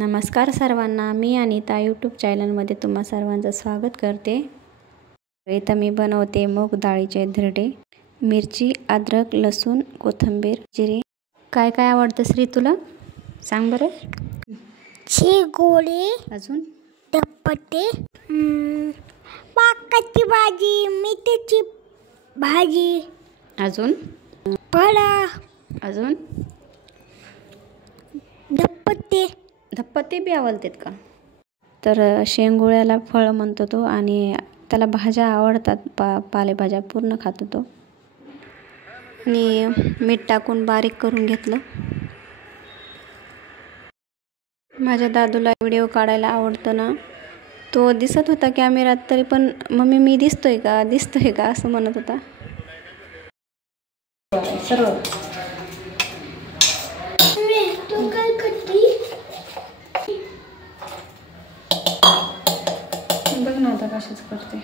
नमस्कार सर्वांना, मी अनिता यूट्यूब चॅनलमध्ये तुम्हा सर्वांचं स्वागत करते। इथं मी बनवते मूग डाळीचे धिरडे। मिरची, अद्रक, लसूण, कोथिंबीर, जिरे। काय काय आवडतं श्री तुला? सांग बरं। शेंगोळे, अजून धपाटे, पाकाची भाजी, मेथीची भाजी, अजून वडा, अजून धप्पते बी आवडतात का? तर शेंगोळ्याला फळ म्हणतो तो आणि त्याला भाज्या आवडतात, पालेभाज्या पूर्ण खातो तो। आणि मीठ टाकून बारीक करून घेतलं। माझ्या दादूला व्हिडिओ काढायला आवडतो ना, तो दिसत होता कॅमेऱ्यात तरी पण मम्मी मी दिसतोय का असं म्हणत होता। सर्व तू काय करते? बघ ना आता कशाच करते।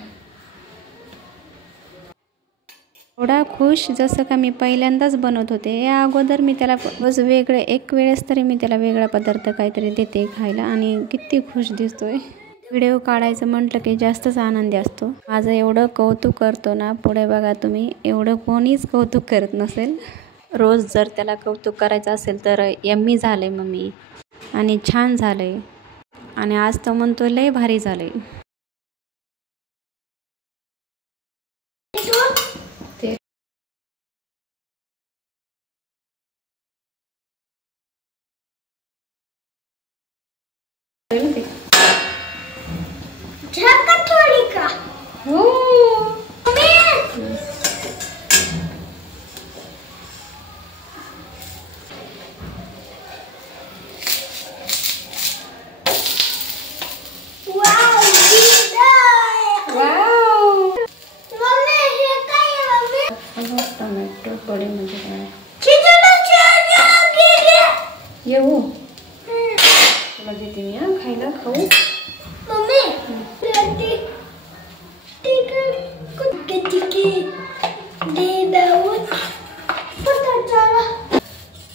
एवढा खुश जसं का मी पहिल्यांदाच बनवत होते। या अगोदर मी त्याला बस वेगळे एक वेळेस तरी मी त्याला वेगळा पदार्थ काहीतरी देते खायला आणि किती खुश दिसतोय। व्हिडिओ काढायचं म्हटलं की जास्तच आनंदी असतो। माझं एवढं कौतुक करतो ना, पुढे बघा तुम्ही, एवढं कोणीच कौतुक करत नसेल। रोज जर त्याला कौतुक करायचं असेल तर यम्मी झालंय मम्मी आणि छान झालंय आणि आज तो म्हणतो लय भारी झालंय। हो टोमॅटो बडे म्हणजे काय? येऊ तुला देते मी खायला, खाऊ।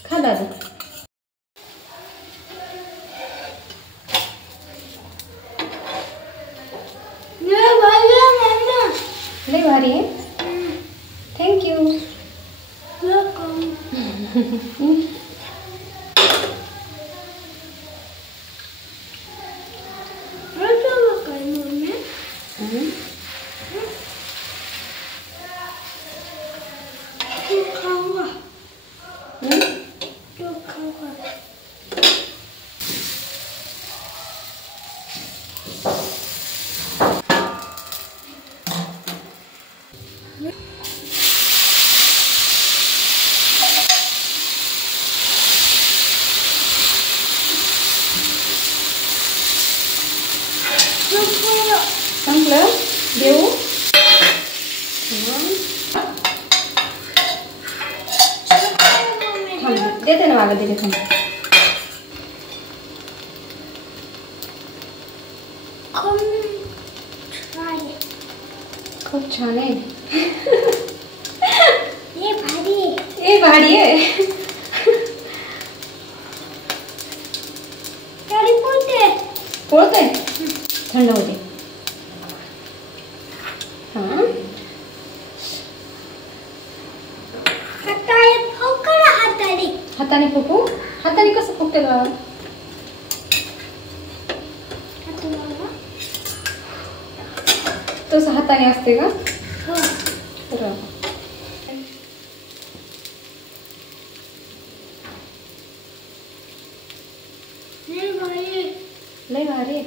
खा दादा। लय भारी आहे। थँक्यू। संपलं देऊ। देते ना मागं, देते थांब। खूप छान आहे। ए भारी आहे। पोळते थंड होते। हाताने फुकू? हाताने कसं फुकते बाबा? तसं हाताने असते का? लय भारी।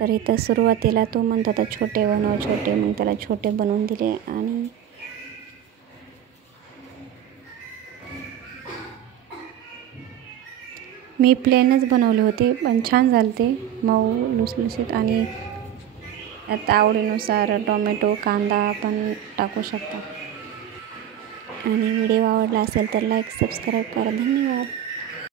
तर इथं सुरुवातीला तो म्हणत होता छोटे बनव छोटे, मग त्याला छोटे बनवून दिले आणि मी प्लेनच बनवले होते पण छान झालते, मऊ लुसलुसीत। आणि आता आवडीनुसार टोमॅटो, कांदा आपण टाकू शकता। आणि व्हिडिओ आवडला असेल तर लाईक, सबस्क्राईब करा। धन्यवाद।